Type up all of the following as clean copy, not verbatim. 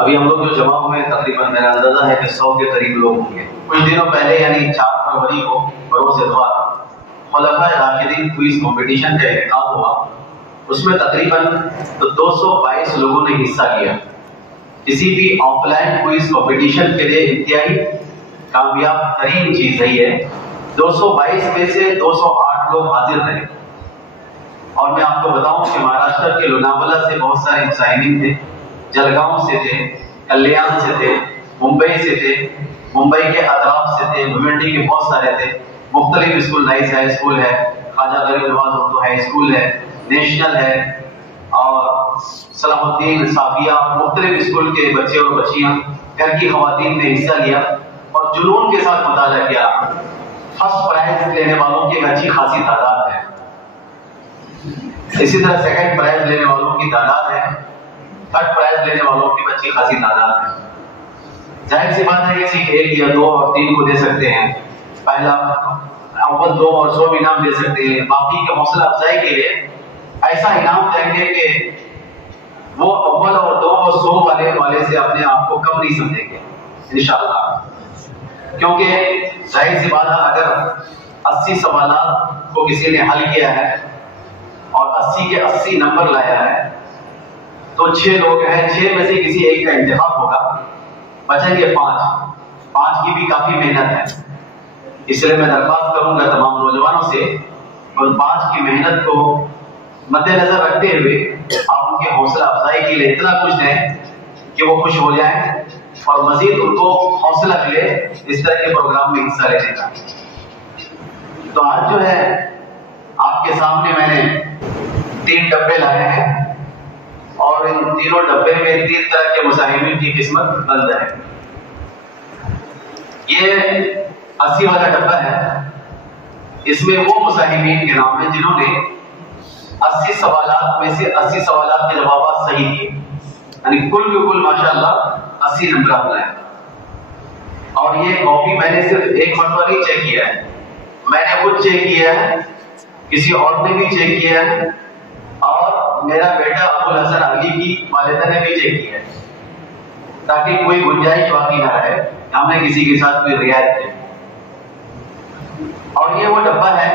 अभी हम लोग जो जमा हुए तकरीबन मेरा अंदाजा है कि 100 के करीब लोग होंगे। कुछ दिनों पहले यानी 4 फरवरी को बरोज़ इतवार खुलफाए राशिदीन क्विज कंपटीशन का इनेकाद हुआ। उसमें तकरीबन 222 लोगों ने हिस्सा लिया। किसी भी ऑफलाइन क्विज कंपटीशन के लिए इंतहाई कामयाब तरीन चीज है ये। 222 में से 208 लोग हाजिर रहे। और मैं आपको बताऊं कि महाराष्ट्र के लोनावला से बहुत सारे मुसाहिरीन थे, जलगांव से थे, कल्याण से थे, मुंबई से थे, मुंबई के अतराफ से थे, भिवंडी के बहुत सारे थे। मुख्तलिफ स्कूल, नाइस हाई स्कूल है, ख्वाजा गरीब नवाज उर्दू हाई स्कूल है, नेशनल है और सलाहुद्दीन साफिया और मुख्तलिफ स्कूल के बच्चे और बच्चियां, घर की खवातीन ने हिस्सा लिया और जुनून के साथ मुताला किया। फर्स्ट प्राइज लेने वालों की एक अच्छी खासी तादाद है। इसी तरह सेकंड प्राइज लेने वालों की तादाद है, थर्ड प्राइज लेने वालों की अच्छी खासी तादाद है। जाहिर सी बात है किसी 1 या 2 और 3 को दे सकते हैं, पहला अव्वल 2 और 100 इनाम दे सकते हैं। बाकी के हौसला अफजाई के लिए ऐसा इनाम देंगे कि वो अव्वल और 2 और 100 वाले से अपने आप को कम नहीं समझेंगे इंशाअल्लाह। क्योंकि जाहिर सी बात है अगर 80 सवालात को किसी ने हल किया है और 80 के 80 नंबर लाया है तो 6 लोग हैं, 6 में से किसी एक का इंतखाब होगा, बचेंगे 5 की भी काफी मेहनत है। इसलिए मैं दरख्वास्त करूंगा तमाम नौजवानों से उन 5 की मेहनत को मद्देनजर रखते हुए आप उनके हौसला अफजाई के लिए इतना कुछ दें कि वो खुश हो जाएं और मजीद उनको हौसला मिले इस तरह के प्रोग्राम में हिस्सा लेने का। तो आज जो है आपके सामने मैंने 3 डब्बे लाए हैं और इन तीनों डब्बे में 3 तरह के मुसाहिरीन की किस्मत बंद है। ये 80 वाला डब्बा है, इसमें वो मुसाहिरीन के नाम है जिन्होंने 80 सवालात में से 80 सवालात के जवाब सही किए, यानी कुल के कुल माशाअल्लाह 80 नंबर लाए। और ये कॉपी मैंने सिर्फ एक मरतबा नहीं चेक किया है, मैंने खुद चेक किया है, किसी और ने भी चेक किया है और मेरा बेटा अबुल हसन अली की वालिदा ने भी चेक किया है, ताकि कोई गुंजाइश बाकी ना रहे हमने किसी के साथ कोई रियायत की। और ये वो डब्बा है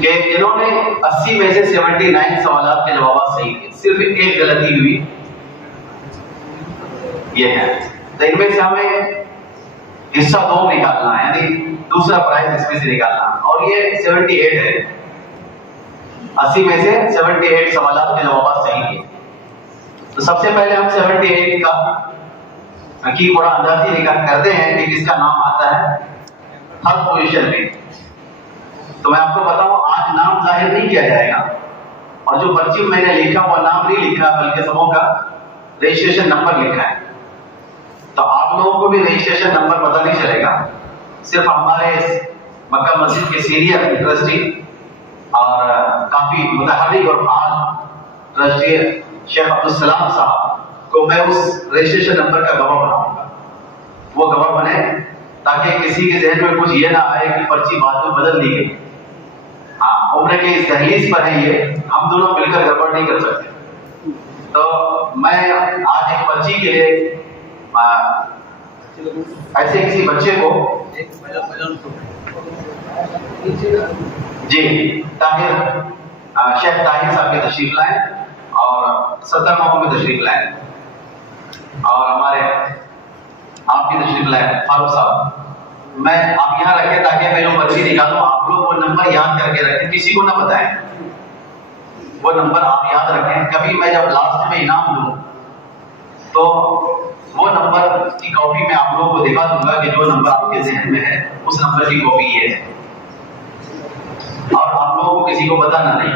कि इन्होंने 80 में से 79 सवालात के जवाब सही किए, सिर्फ एक गलती हुई ये है। तो इनमें से हमें हिस्सा 2 निकालना है, यानी दूसरा प्राइज इसमें से निकालना। और ये 78 है, 80 में से 78 सवालात के जवाब सही किए। तो सबसे पहले हम 78 का की थोड़ा अंदाजी निकाल करते हैं कि किसका नाम आता है हर पोजीशन में। तो मैं आपको बताऊं आज नाम जाहिर नहीं किया जाएगा और जो पर्ची मैंने लिखा वो नाम नहीं लिखा बल्कि सबों का रजिस्ट्रेशन नंबर लिखा है। तो आप लोगों को भी रजिस्ट्रेशन नंबर पता नहीं चलेगा, सिर्फ हमारे मक्का मस्जिद के सीनियर ट्रस्टी और काफी मुतहर्रिक और फाल ट्रस्टी शेख अब्दुल सलाम साहब को मैं उस रजिस्ट्रेशन नंबर का गवाह बनाऊंगा। वो गवाह बने ताकि किसी के जहन में कुछ ये ना आए कि पर्ची बाद में बदल दी गई। हाँ, उम्र के इस दहलीज पर है ये, हम दोनों मिलकर गड़बड़ नहीं कर सकते। तो मैं आज एक पर्ची के लिए ऐसे किसी बच्चे को जी ताहिर शेख ताहिर साहब की तशरीफ लाएं और 70 माह में तशरीफ लाएं और हमारे आपकी तशरीफ लाएं फारूक साहब। मैं आप यहाँ रखें ताकि मैं जो पर्ची निकालूं आप लोग वो नंबर याद करके रखें, किसी को ना बताएं, वो नंबर आप याद रखें। कभी मैं जब लास्ट में इनाम दूं तो वो नंबर की कॉपी मैं आप लोगों को दिखा दूंगा कि जो नंबर आपके जहन में है उस नंबर की कॉपी ये है। और आप लोगों को किसी को बताना नहीं,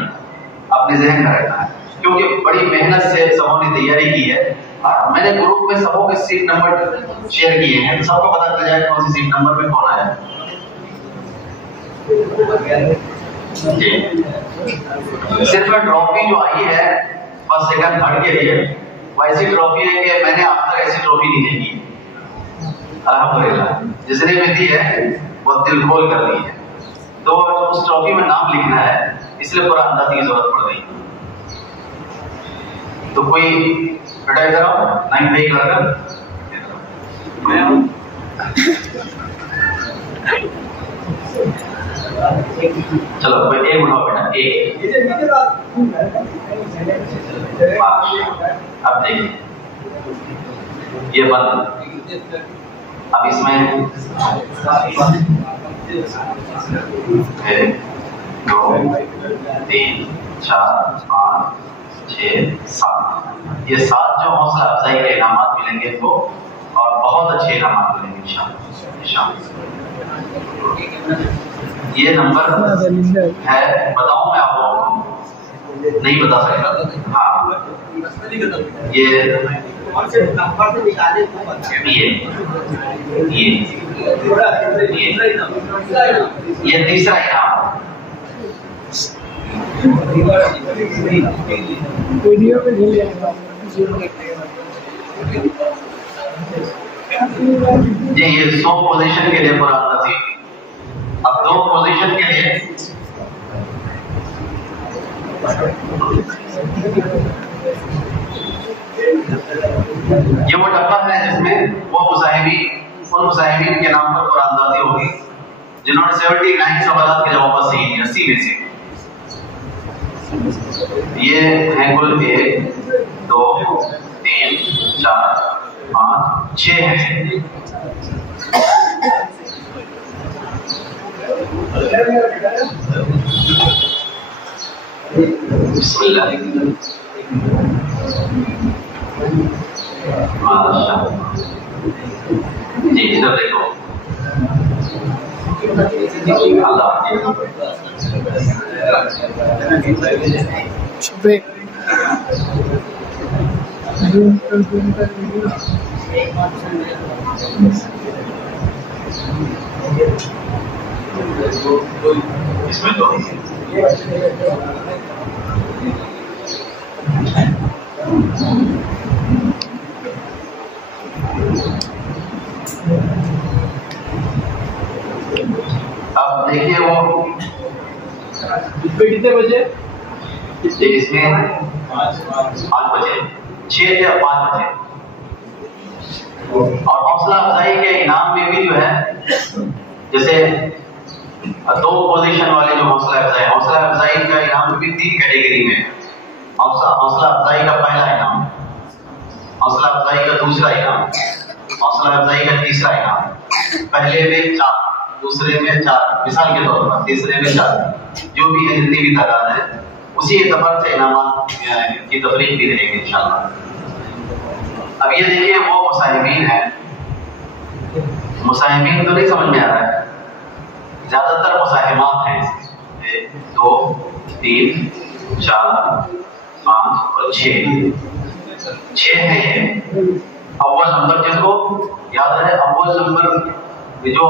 अपने जहन में रखना है, क्योंकि बड़ी मेहनत से सबों ने तैयारी की है। मैंने ग्रुप में सबों के सीट नंबर शेयर किए हैं तो सबको पता चल जाए कौन सी सीट नंबर में कौन आया। सिर्फ ट्रॉफी जो आई है फर्स्ट सेकंड थर्ड के लिए वैसी ट्रॉफी है कि मैंने अब तक ऐसी ट्रॉफी नहीं देखी अल्हम्दुलिल्लाह। जिसने भी दी है वो दिल खोल कर दी है। तो उस ट्रॉफी में नाम लिखना है, इसलिए पूरा अंदाज़े की जरूरत पड़ गई। तो कोई बेटा इधर आओ, 9 भाई लड़का चलो एक उठाओ बेटा, एक। अब देखिए ये बंद, अब इसमें 1 2 3 4 5 6 7, ये 7 जो हौसला अफजाई के इनामात मिलेंगे इनको, और बहुत अच्छे इनामात मिलेंगे इंशाअल्लाह। ये नंबर है, बताऊं मैं आप लोगों को, नहीं बता सकता। हाँ ये तीसरा इनाम वीडियो में ये 100 पोजीशन के लिए कुरान नसीब। अब 2 पोजीशन के लिए ये वो डब्बा है जिसमें वो उन मुसाहिबीन के नाम पर कुरानदाजी होगी जिन्होंने 79 सवालात के जवाब सही दिए 80 में से। ये है कुल 1 2 3 4 5 6 है। बिस्मिल्लाह। माशाअल्लाह जी, इधर देखो। छुपे इसमें तो अब देखिए वो कितने बजे? इसमें 5 बजे, 6 या 5 बजे। और हौसला अफजाई के इनाम में भी जो है, जैसे 2 पोजीशन वाले जो हौसला अफजाई का इनाम भी 3 कैटेगरी में। हौसला अफजाई का पहला इनाम, हौसला अफजाई का दूसरा इनाम, हौसला अफजाई का तीसरा इनाम। पहले में 4, दूसरे में 4, मिसाल के तौर पर तीसरे में 4, जो भी है जितनी भी तादाद है उसी एतबार से इनामात की तफरीक भी रहेगी इंशाअल्लाह। अब ये देखिए वो मुसाहिबीन है, मुसाहिबीन तो नहीं समझ में आ रहा है, ज्यादातर मुसाहिबात हैं। 1 2 3 4 5 और 6 है ये। अव्वल नंबर जिसको याद रहे, अव्वल नंबर जो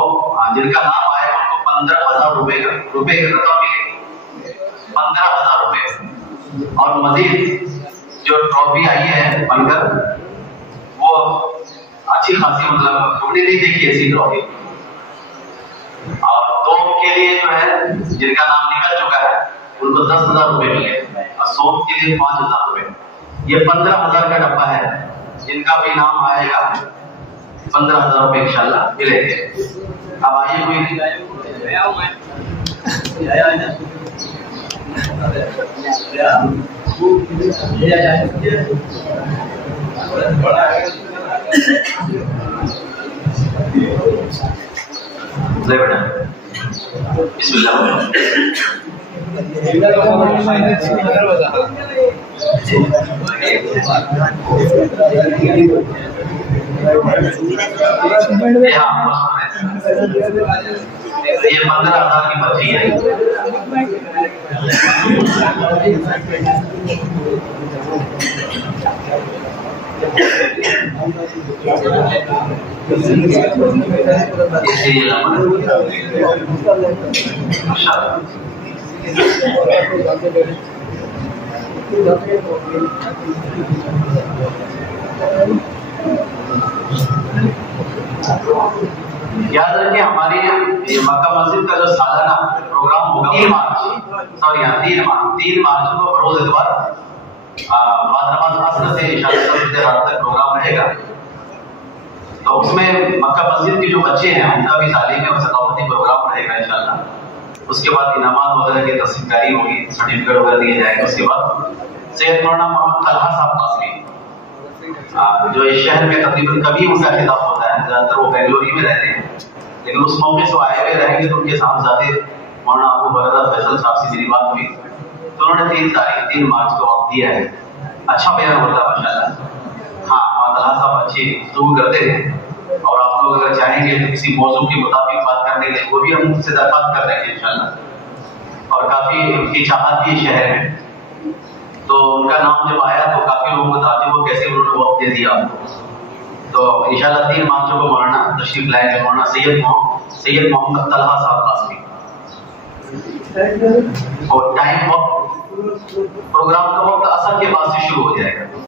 जिनका नाम आएगा उनको 15,000 रुपए का रकम मिलेगी, 15,000 रुपए। और मजीद जो ट्रॉफी आई है बनकर, वो अच्छी खासी, मतलब हमने नहीं देखी ऐसी ट्रॉफी। और 2 के लिए जो है जिनका नाम निकल चुका है उनको 10,000 रुपए मिले, और 100 के लिए 5,000 रुपए। ये 15,000 का डब्बा है, जिनका भी नाम आएगा 15,000 रुपए इंशाल्लाह मिलेंगे। अब आइए कोई ले बेटा, बिस्मिल्लाह। ये 15,000 की पर्ची है। याद रखिए हमारी मक्का मस्जिद का जो सालाना प्रोग्राम होगा 3 मार्च को बरोज इतवार बाद नमाज असर से इशारा तक प्रोग्राम रहेगा। तो तो उसमें मक्का मस्जिद के जो बच्चे हैं उनका भी तालीमी और सकाफती प्रोग्राम रहेगा इंशाल्लाह। उसके बाद इनामात वगैरह की तस्दीकदारी होगी, सर्टिफिकेट वगैरह दिए जाएंगे। उसके बाद सैयद मौलाना मोहम्मद तलहा साहब कासमी जो इस शहर में तकरीबन कभी उनका खिताब होता है, ज्यादातर वो बेंगलुरु ही में रहते हैं, लेकिन उस मौके से आए हुए रहेंगे तो उनके साहबजादे मौलाना अबू बरदा फैसल साहब से मेरी बात हुई तो उन्होंने 3 मार्च को वक्त दिया है। अच्छा बयान होता है माशाल्लाह। हाँ, तलहा साहब अच्छी गुफ्तगू करते थे और आप लोग अगर चाहेंगे तो किसी मौजूद के मुताबिक बात करने के लिए वो भी हम उससे दरख्वास्त कर रहे हैं इंशाल्लाह। और काफी उनकी चाहत भी शहर में, तो उनका नाम जब आया तो काफी लोगों को बताते हुए कैसे उन्होंने वक्त दे दिया आपको। तो इंशाल्लाह 3 मार्च को मौलाना तशरीफ लाएंगे, मौलाना सैयद मोहम्मद तलहा साहब कासमी। और टाइम वक्त प्रोग्राम का वक्त असर के बाद से शुरू हो जाएगा।